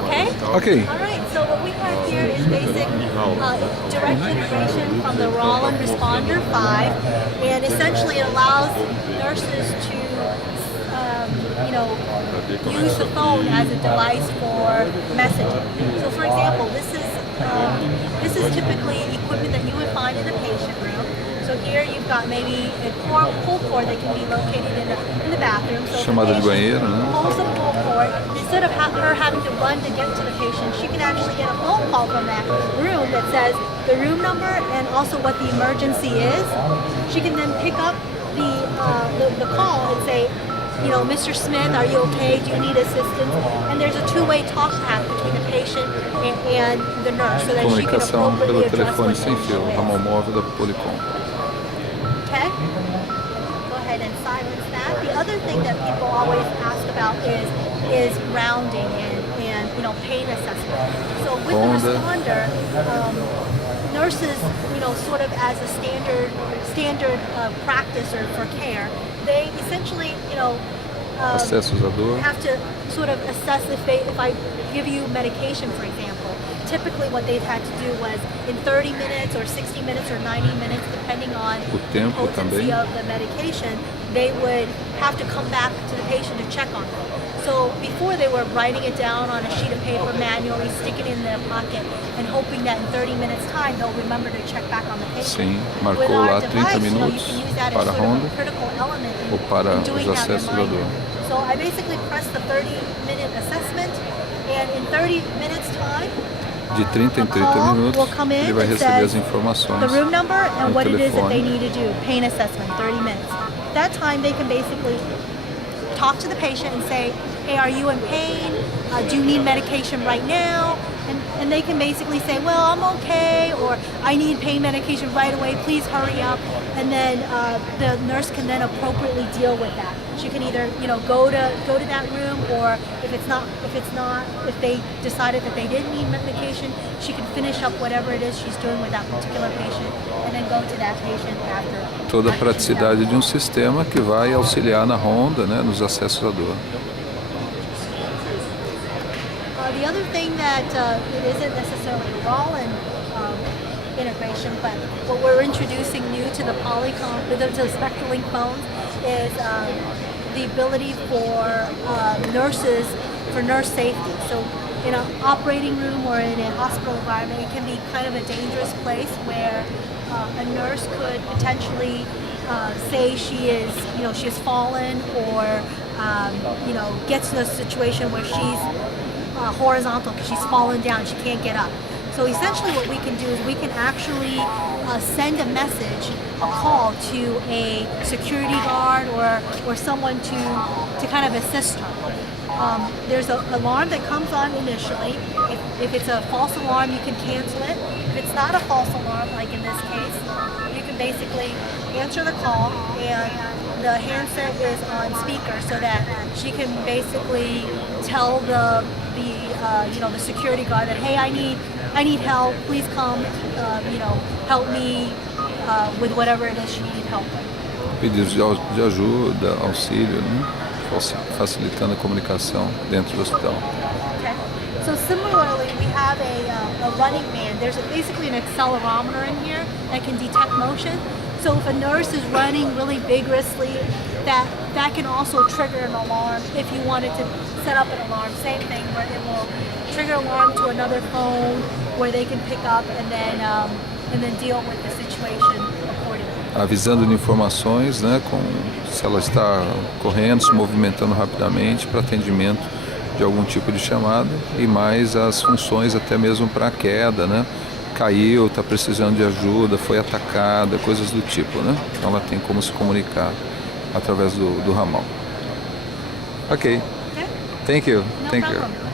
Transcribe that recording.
Okay? Okay. All right, so what we have here is basic direct integration from the Rauland Responder 5, and essentially it allows nurses to, use the phone as a device for messaging. So for example, this is typically equipment that you would find in a patient room. So here you've got maybe a pull cord that can be located in the bathroom. So Chamada de banheiro, né? Pulls the pull cord. Instead of her having to run to get to the patient, she can actually get a phone call from that room that says the room number and also what the emergency is. She can then pick up the call and say, Mr. Smith, are you okay? Do you need assistance? And there's a two-way talk path between the patient and the nurse so that she can Comunicação pelo appropriately address telefone what sem the fio, issue is. ramal móvel da Polycom. Okay? Go ahead and silence that. The other thing that people always ask about is rounding and pain assessment. So with the responder, nurses, sort of as a standard practice or for care, they essentially, Acessos à dor. have to sort of assess if I give you medication, for example. Typically what they've had to do was in 30 minutes or 60 minutes or 90 minutes, depending on the potency of the medication, they would have to come back to the patient to check on them. So before they were writing it down on a sheet of paper manually, stick it in their pocket, and hoping that in 30 minutes time they'll remember to check back on the patient. Sim, marcou lá 30 minutos para a ronda ou para os acessos da dor. So I basically press the 30-minute assessment, and in 30 minutes time, De 30 em 30 minutos, ele vai receber as informações the room number and no what it is that they telefone. need to do, pain assessment, 30 minutes. That time they can basically talk to the patient and say, hey, are you in pain? Do you need medication right now? And they can basically say, well, I'm okay, or I need pain medication right away, please hurry up. And then the nurse can then appropriately deal with that. She can either, go to that room, or if they decided that they didn't need medication, she can finish up whatever it is she's doing with that particular patient and then go to that patient after. Toda a praticidade de um sistema que vai auxiliar na ronda, né, nos acessos à dor. The other thing that it isn't necessarily Rauland integration, but what we're introducing new to the Polycom, to the Spectralink phones, is the ability for nurses, for nurse safety. So in an operating room or in a hospital environment, it can be kind of a dangerous place where a nurse could potentially say she has fallen, or gets in a situation where she's horizontal because she's fallen down, she can't get up. So essentially what we can do is we can actually send a message, a call to a security guard or someone to kind of assist her. There's an alarm that comes on initially. If it's a false alarm, you can cancel it. If it's not a false alarm, like in this case, you can basically answer the call, and the handset is on speaker so that she can basically tell the security guard that, hey, I need help, please come, help me with whatever it is she needs help with. Pedidos de ajuda, auxílio, né? Facilitando a comunicação dentro do hospital. Okay. So similarly, we have a running man. There's basically an accelerometer in here that can detect motion. So if a nurse is running really vigorously, that can also trigger an alarm if you wanted to set up an alarm. Same thing, where it will trigger alarm to another phone where they can pick up and then deal with the situation accordingly. Avisando de informações, né, se ela está correndo, se movimentando rapidamente para atendimento de algum tipo de chamada, e mais as funções até mesmo para a queda, né? Caiu, está precisando de ajuda, foi atacada, coisas do tipo, né? Então ela tem como se comunicar através do ramal. Ok. Thank you. No Thank you. problem.